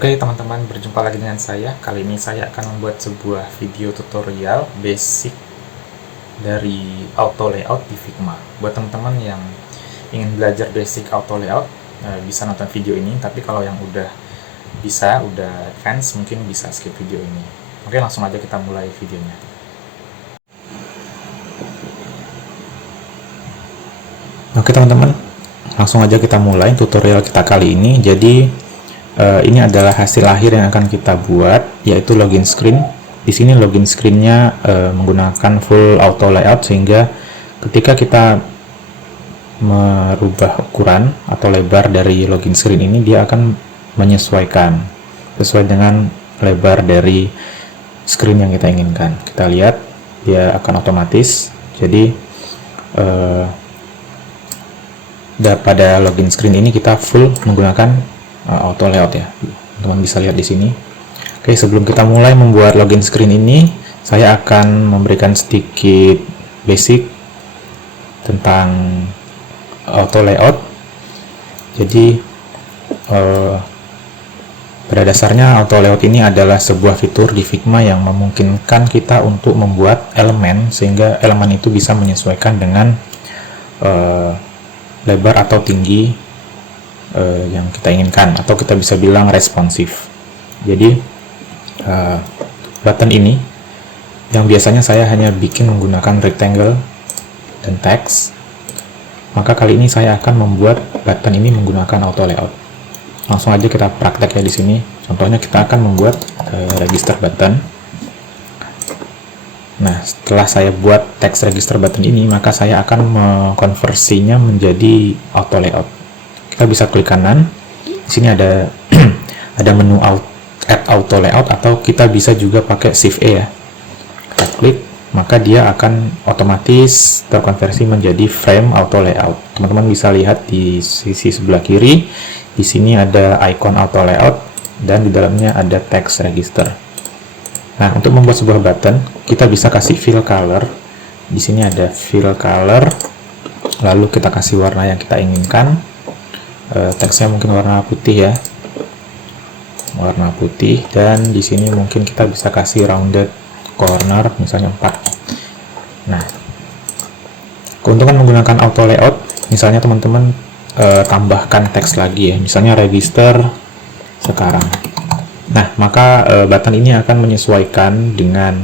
Oke teman-teman, berjumpa lagi dengan saya. Kali ini saya akan membuat sebuah video tutorial basic dari auto layout di Figma. Buat teman-teman yang ingin belajar basic auto layout, bisa nonton video ini. Tapi kalau yang udah advance, mungkin bisa skip video ini. Oke, langsung aja kita mulai videonya. Oke teman-teman, langsung aja kita mulai tutorial kita kali ini. Jadi ini adalah hasil akhir yang akan kita buat, yaitu login screen. Di sini login screen-nya menggunakan full auto layout, sehingga ketika kita merubah ukuran atau lebar dari login screen ini, dia akan menyesuaikan sesuai dengan lebar dari screen yang kita inginkan. Kita lihat dia akan otomatis. Jadi pada login screen ini kita full menggunakan auto layout ya, teman-teman bisa lihat di sini. Oke, sebelum kita mulai membuat login screen ini, saya akan memberikan sedikit basic tentang auto layout. Jadi pada dasarnya auto layout ini adalah sebuah fitur di Figma yang memungkinkan kita untuk membuat elemen, sehingga elemen itu bisa menyesuaikan dengan lebar atau tinggi yang kita inginkan, atau kita bisa bilang responsif. Jadi button ini yang biasanya saya hanya bikin menggunakan rectangle dan text, maka kali ini saya akan membuat button ini menggunakan auto layout. Langsung aja kita praktek ya di sini. Contohnya kita akan membuat register button. Nah, setelah saya buat text register button ini, maka saya akan mengkonversinya menjadi auto layout. Kita bisa klik kanan. Di sini ada ada menu add auto layout, atau kita bisa juga pakai shift E ya. Kita klik, maka dia akan otomatis terkonversi menjadi frame auto layout. Teman-teman bisa lihat di sisi sebelah kiri. Di sini ada icon auto layout dan di dalamnya ada text register. Nah, untuk membuat sebuah button, kita bisa kasih fill color. Di sini ada fill color, lalu kita kasih warna yang kita inginkan. Teksnya mungkin warna putih ya, warna putih. Dan di sini mungkin kita bisa kasih rounded corner, misalnya 4. Nah, keuntungan menggunakan auto layout, misalnya teman-teman tambahkan teks lagi ya, misalnya register sekarang. Nah, maka button ini akan menyesuaikan dengan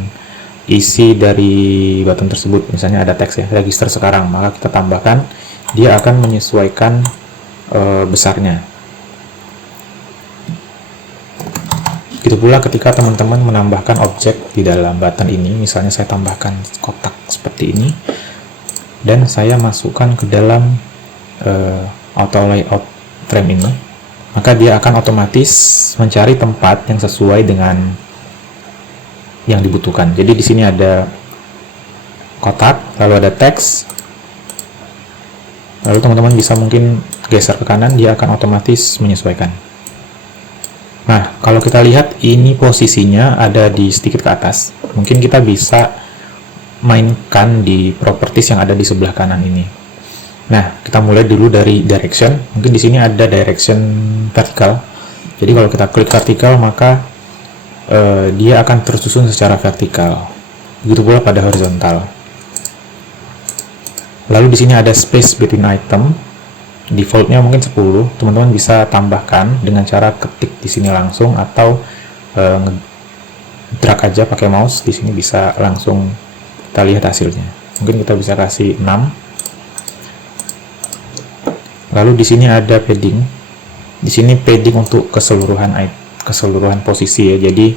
isi dari button tersebut. Misalnya ada teks ya, register sekarang, maka kita tambahkan, dia akan menyesuaikan besarnya. Begitu pula ketika teman-teman menambahkan objek di dalam button ini, misalnya saya tambahkan kotak seperti ini, dan saya masukkan ke dalam auto layout frame ini, maka dia akan otomatis mencari tempat yang sesuai dengan yang dibutuhkan. Jadi di sini ada kotak, lalu ada teks, lalu teman-teman bisa mungkin geser ke kanan, dia akan otomatis menyesuaikan. Nah, kalau kita lihat ini posisinya ada di sedikit ke atas, mungkin kita bisa mainkan di properties yang ada di sebelah kanan ini. Nah, kita mulai dulu dari direction. Mungkin di sini ada direction vertikal. Jadi kalau kita klik vertikal, maka dia akan tersusun secara vertikal. Begitu pula pada horizontal. Lalu di sini ada space between item. Defaultnya mungkin 10. Teman-teman bisa tambahkan dengan cara ketik di sini langsung, atau drag aja pakai mouse. Di sini bisa langsung kita lihat hasilnya. Mungkin kita bisa kasih 6. Lalu di sini ada padding. Di sini padding untuk keseluruhan posisi ya. Jadi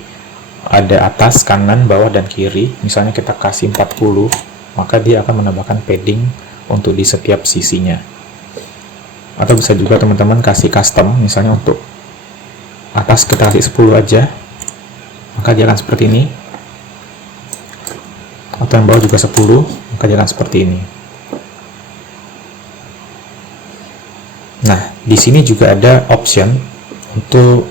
ada atas, kanan, bawah, dan kiri. Misalnya kita kasih 40, maka dia akan menambahkan padding untuk di setiap sisinya. Atau bisa juga teman-teman kasih custom, misalnya untuk atas kita kasih 10 aja, maka dia akan seperti ini. Atau yang bawah juga 10, maka dia akan seperti ini. Nah, di sini juga ada option untuk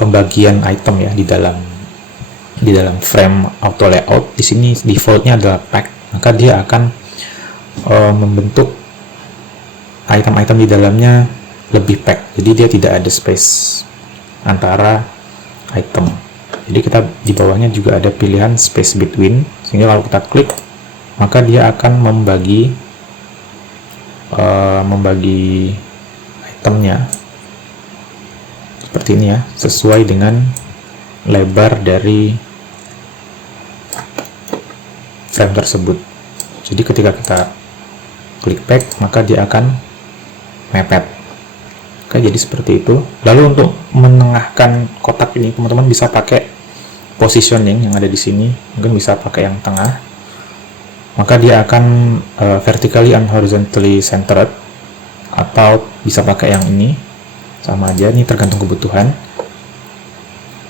pembagian item ya di dalam frame auto layout. Di sini defaultnya adalah pack, maka dia akan membentuk item-item di dalamnya lebih pack, jadi dia tidak ada space antara item. Jadi kita di bawahnya juga ada pilihan space between, sehingga kalau kita klik maka dia akan membagi itemnya seperti ini ya, sesuai dengan lebar dari frame tersebut. Jadi ketika kita klik back maka dia akan mepet. Oke, jadi seperti itu. Lalu untuk menengahkan kotak ini teman-teman bisa pakai positioning yang ada di sini, mungkin bisa pakai yang tengah, maka dia akan vertically and horizontally centered, atau bisa pakai yang ini, sama aja, ini tergantung kebutuhan.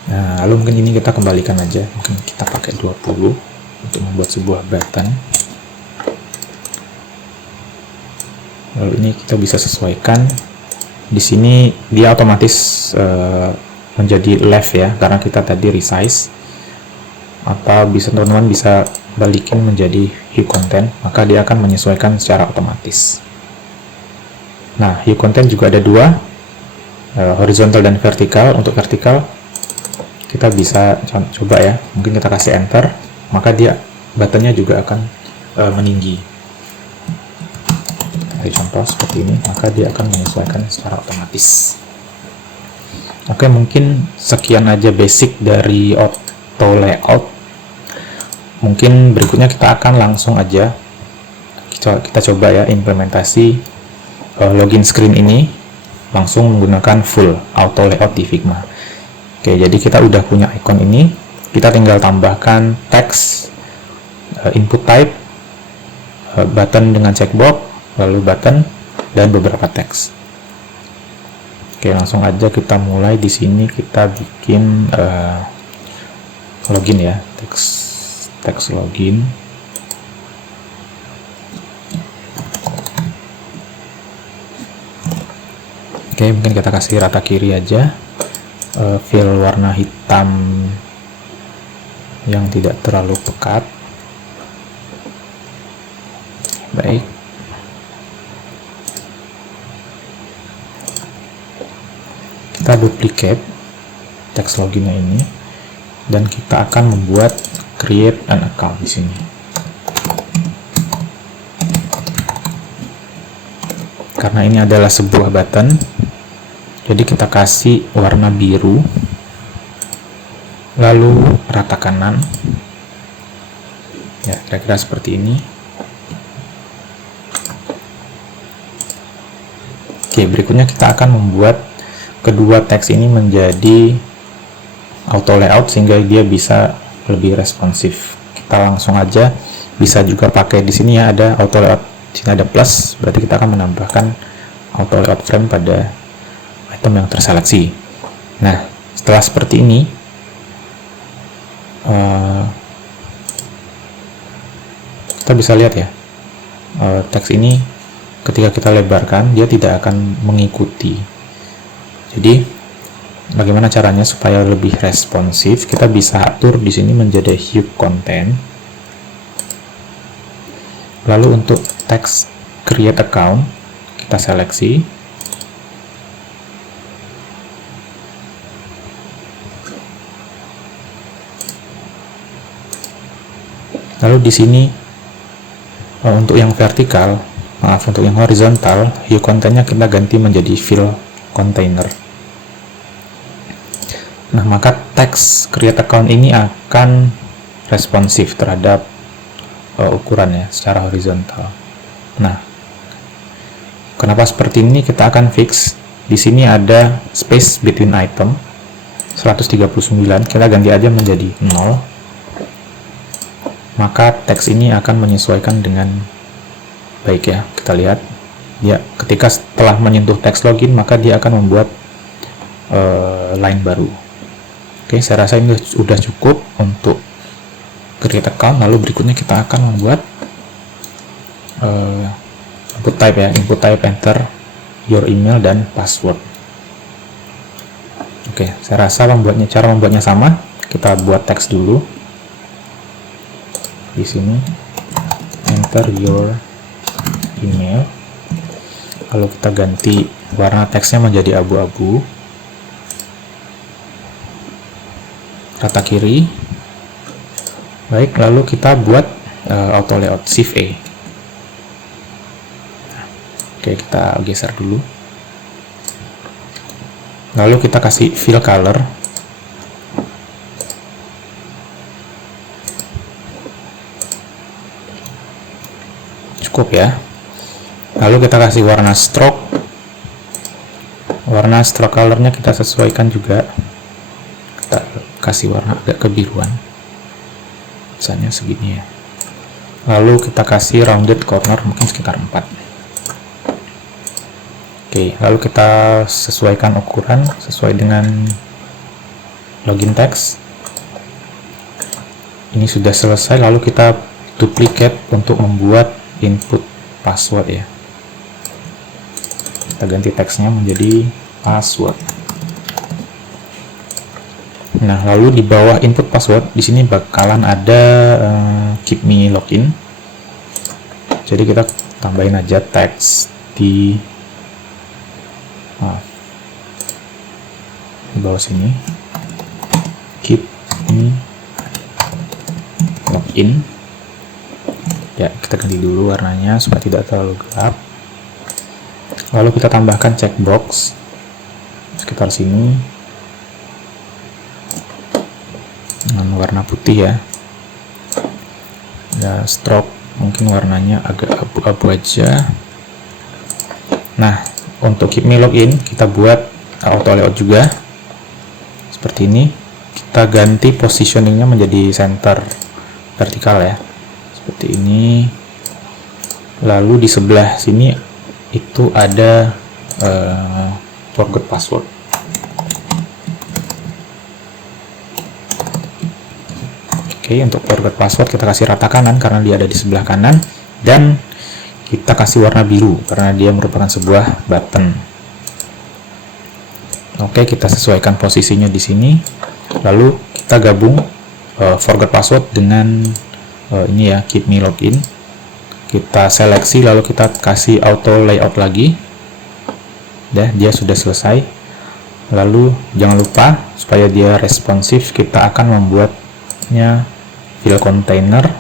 Nah, lalu mungkin ini kita kembalikan aja, mungkin kita pakai 20 untuk membuat sebuah button. Lalu ini kita bisa sesuaikan. Di sini dia otomatis menjadi left ya, karena kita tadi resize. Atau bisa teman-teman bisa balikin menjadi hue content, maka dia akan menyesuaikan secara otomatis. Nah, hue content juga ada dua, horizontal dan vertikal. Untuk vertikal kita bisa coba ya, mungkin kita kasih enter, maka dia buttonnya juga akan meninggi. Contoh seperti ini, maka dia akan menyesuaikan secara otomatis. Oke, mungkin sekian aja basic dari auto layout. Mungkin berikutnya kita akan langsung aja kita coba ya implementasi login screen ini langsung menggunakan full auto layout di Figma. Oke, jadi kita udah punya icon ini, kita tinggal tambahkan teks, input type, button dengan checkbox, lalu button, dan beberapa teks. Oke, langsung aja kita mulai. Di sini kita bikin login ya, teks login. Oke, mungkin kita kasih rata kiri aja, fill warna hitam yang tidak terlalu pekat. Baik. Kita duplicate teks loginnya ini, dan kita akan membuat create an account di sini. Karena ini adalah sebuah button, jadi kita kasih warna biru, lalu rata kanan, ya kira-kira seperti ini. Oke, berikutnya kita akan membuat kedua teks ini menjadi auto layout sehingga dia bisa lebih responsif. Kita langsung aja bisa juga pakai di sini ya, ada auto layout, sini ada plus, berarti kita akan menambahkan auto layout frame pada item yang terseleksi. Nah, setelah seperti ini kita bisa lihat ya, teks ini ketika kita lebarkan dia tidak akan mengikuti. Jadi bagaimana caranya supaya lebih responsif? Kita bisa atur di sini menjadi hue content. Lalu untuk teks create account kita seleksi. Lalu di sini untuk yang vertikal, untuk yang horizontal, hue contentnya kita ganti menjadi fill container. Nah, maka teks create account ini akan responsif terhadap ukurannya secara horizontal. Nah, kenapa seperti ini? Kita akan fix. Di sini ada space between item 139, kita ganti aja menjadi 0. Maka teks ini akan menyesuaikan dengan baik ya. Kita lihat ya, ketika setelah menyentuh teks login maka dia akan membuat line baru. Oke, saya rasa ini sudah cukup untuk create account. Lalu berikutnya kita akan membuat input type ya, input type enter your email dan password. Oke, saya rasa cara membuatnya sama. Kita buat teks dulu. Di sini enter your email. Lalu kita ganti warna teksnya menjadi abu-abu, rata kiri. Baik, lalu kita buat auto layout, Shift A. Oke, kita geser dulu. Lalu kita kasih fill color. Cukup ya. Lalu kita kasih warna stroke. Warna stroke colornya kita sesuaikan juga. Kita kasih warna agak kebiruan. Misalnya segini ya. Lalu kita kasih rounded corner mungkin sekitar 4. Oke, lalu kita sesuaikan ukuran sesuai dengan login text. Ini sudah selesai, lalu kita duplicate untuk membuat input password ya. Kita ganti teksnya menjadi password. Nah, lalu di bawah input password di sini bakalan ada keep me login. Jadi kita tambahin aja teks di bawah sini, keep me login. Ya, kita ganti dulu warnanya supaya tidak terlalu gelap. Lalu kita tambahkan checkbox sekitar sini dengan warna putih ya. Ya, stroke mungkin warnanya agak abu-abu aja. Nah, untuk keep me login kita buat auto layout juga seperti ini. Kita ganti positioningnya menjadi center vertikal ya, seperti ini. Lalu di sebelah sini itu ada forgot password. Oke, untuk forgot password kita kasih rata kanan karena dia ada di sebelah kanan, dan kita kasih warna biru karena dia merupakan sebuah button. Oke, kita sesuaikan posisinya di sini. Lalu kita gabung forgot password dengan ini ya, keep me login. Kita seleksi lalu kita kasih auto layout lagi. Dia sudah selesai. Lalu jangan lupa supaya dia responsif, kita akan membuatnya fill container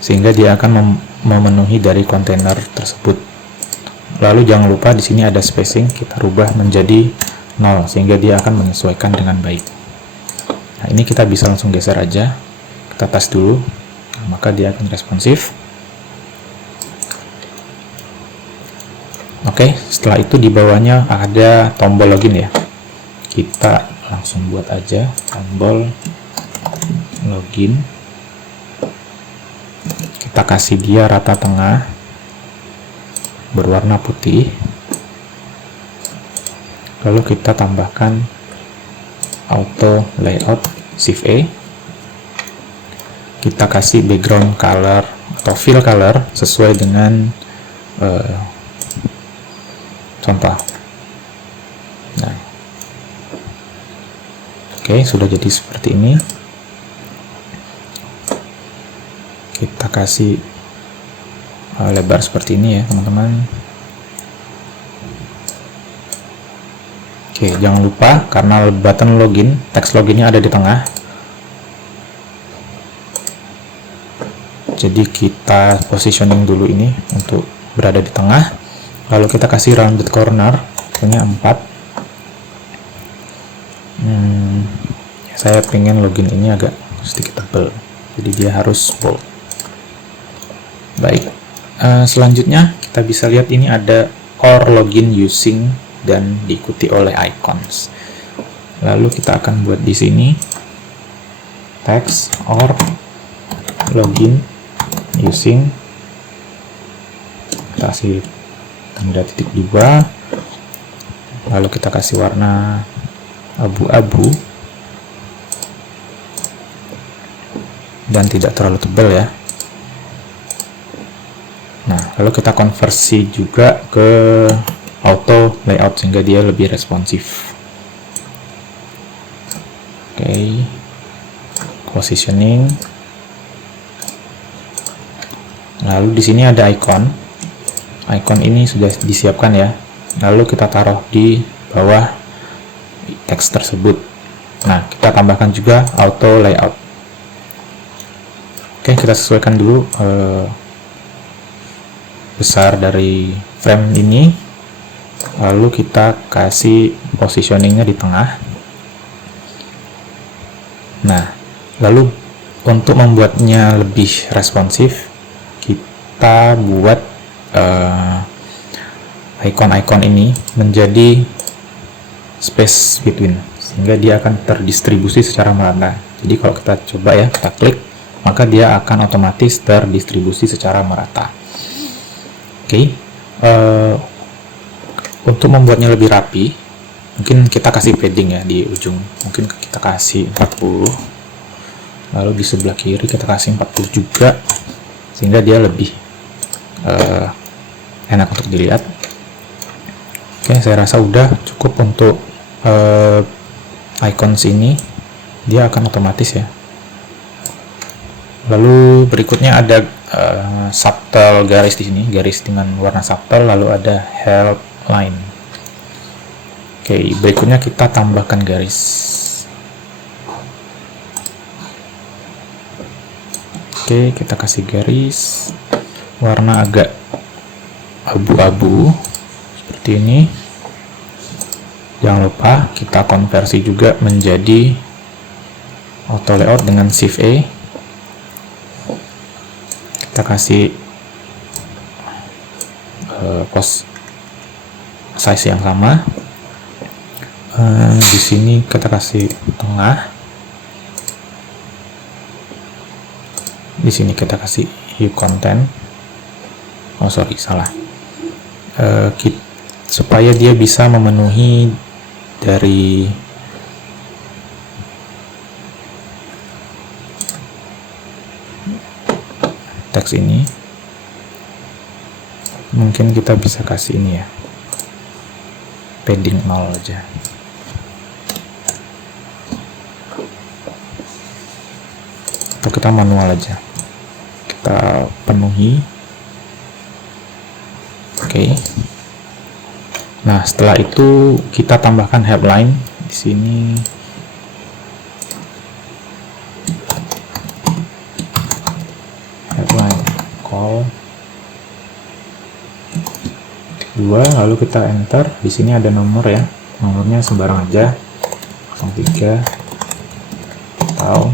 sehingga dia akan memenuhi dari kontainer tersebut. Lalu jangan lupa di sini ada spacing, kita rubah menjadi 0 sehingga dia akan menyesuaikan dengan baik. Nah, ini kita bisa langsung geser aja. Kita tes dulu, maka dia akan responsif. Oke, setelah itu di bawahnya ada tombol login ya. Kita langsung buat aja tombol login. Kita kasih dia rata tengah berwarna putih. Lalu kita tambahkan auto layout, Shift A. Kita kasih background color atau fill color sesuai dengan contoh. Nah, oke, sudah jadi seperti ini. Kita kasih lebar seperti ini ya teman-teman. Oke, jangan lupa karena button login, teks loginnya ada di tengah. Jadi kita positioning dulu ini untuk berada di tengah. Lalu kita kasih rounded corner, punya 4. Saya pengen login ini agak sedikit tebal, jadi dia harus bold. Baik, selanjutnya kita bisa lihat ini ada or login using dan diikuti oleh icons. Lalu kita akan buat di sini text or login using, kita kasih tanda titik 2, lalu kita kasih warna abu-abu dan tidak terlalu tebal ya. Nah, lalu kita konversi juga ke auto layout sehingga dia lebih responsif. Oke, positioning. Lalu di sini ada icon. Icon ini sudah disiapkan ya. lalu kita taruh di bawah teks tersebut. Nah, kita tambahkan juga auto layout. Oke, kita sesuaikan dulu besar dari frame ini, lalu kita kasih positioningnya di tengah. Nah, lalu untuk membuatnya lebih responsif, kita buat icon-icon ini menjadi space between, sehingga dia akan terdistribusi secara merata. Jadi kalau kita coba ya, kita klik, maka dia akan otomatis terdistribusi secara merata. Oke, untuk membuatnya lebih rapi, mungkin kita kasih padding ya di ujung, mungkin kita kasih 40, lalu di sebelah kiri kita kasih 40 juga, sehingga dia lebih enak untuk dilihat. Oke, saya rasa udah cukup untuk icon sini, dia akan otomatis ya. Lalu berikutnya ada subtle garis di sini, garis dengan warna subtle, lalu ada help line. Oke, berikutnya kita tambahkan garis. Oke, kita kasih garis warna agak abu-abu seperti ini. Jangan lupa kita konversi juga menjadi auto layout dengan Shift A. Kita kasih post size yang sama. Di sini kita kasih tengah. Di sini kita kasih hue content. Oh sorry, salah. Supaya dia bisa memenuhi dari teks ini, mungkin kita bisa kasih ini ya, padding 0 aja. Atau kita manual aja, kita penuhi. Oke. Nah, setelah itu kita tambahkan headline di sini. Headline call 2, lalu kita enter. Di sini ada nomor ya. Nomornya sembarang aja. 03 atau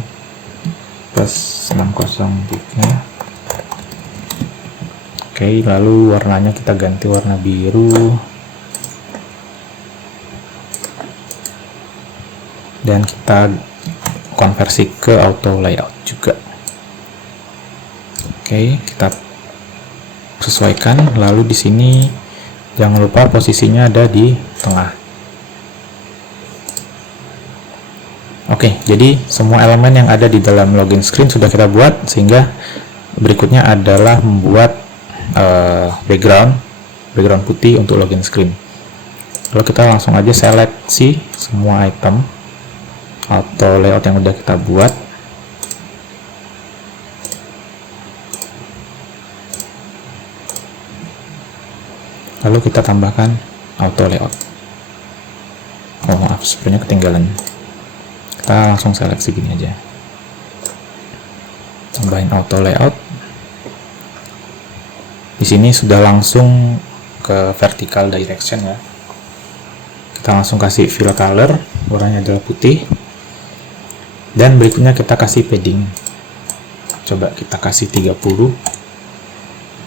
plus 603. Oke, lalu warnanya kita ganti warna biru. Dan kita konversi ke auto layout juga. Oke, kita sesuaikan. Lalu di sini jangan lupa posisinya ada di tengah. Oke, jadi semua elemen yang ada di dalam login screen sudah kita buat, sehingga berikutnya adalah membuat background putih untuk login screen. Lalu kita langsung aja seleksi semua item auto layout yang udah kita buat. Lalu kita tambahkan auto layout. Oh maaf, sebenarnya ketinggalan. Kita langsung seleksi gini aja, tambahin auto layout. Di sini sudah langsung ke vertical direction ya. Kita langsung kasih fill color, warnanya adalah putih. Dan berikutnya kita kasih padding. Coba kita kasih 30.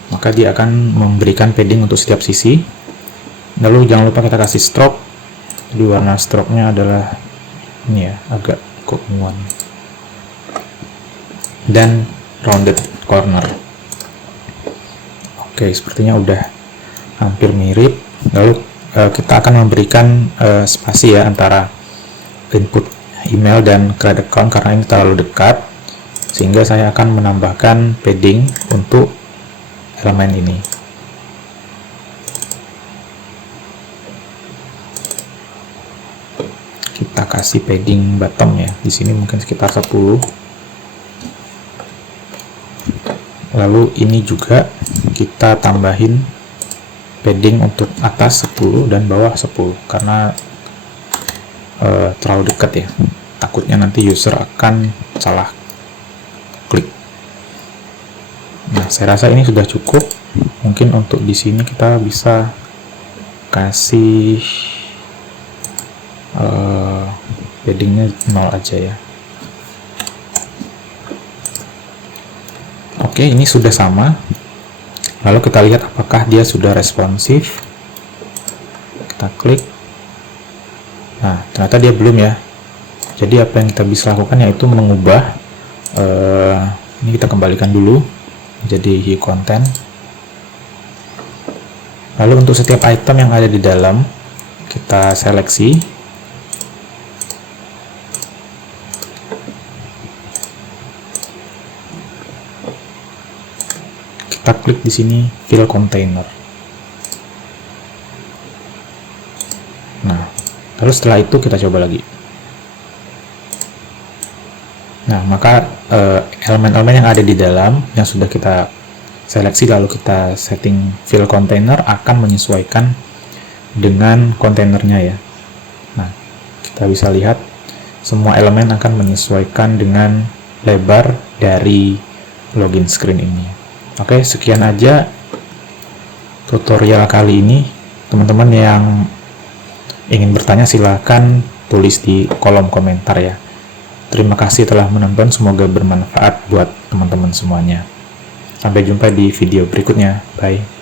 Maka dia akan memberikan padding untuk setiap sisi. Lalu jangan lupa kita kasih stroke. Jadi warna stroke-nya adalah ini ya, agak keunguan. Dan rounded corner. Oke, sepertinya udah hampir mirip. Lalu kita akan memberikan spasi ya antara input email dan create account karena ini terlalu dekat, sehingga saya akan menambahkan padding untuk elemen ini. Kita kasih padding bottom ya, di sini mungkin sekitar 10. Lalu ini juga kita tambahin padding untuk atas 10 dan bawah 10 karena terlalu dekat ya, takutnya nanti user akan salah klik. Nah, saya rasa ini sudah cukup. Mungkin untuk di sini kita bisa kasih paddingnya 0 aja ya. Oke, ini sudah sama. Lalu kita lihat apakah dia sudah responsif. Kita klik. Nah, ternyata dia belum ya. Jadi apa yang kita bisa lakukan yaitu mengubah. Ini kita kembalikan dulu jadi hue content. Lalu untuk setiap item yang ada di dalam kita seleksi. Kita klik di sini fill container. Nah, lalu setelah itu kita coba lagi. Nah, maka elemen-elemen yang ada di dalam yang sudah kita seleksi lalu kita setting fill container akan menyesuaikan dengan kontainernya ya. Nah, kita bisa lihat semua elemen akan menyesuaikan dengan lebar dari login screen ini. Oke, sekian aja tutorial kali ini. Teman-teman yang ingin bertanya silahkan tulis di kolom komentar ya. Terima kasih telah menonton, semoga bermanfaat buat teman-teman semuanya. Sampai jumpa di video berikutnya. Bye.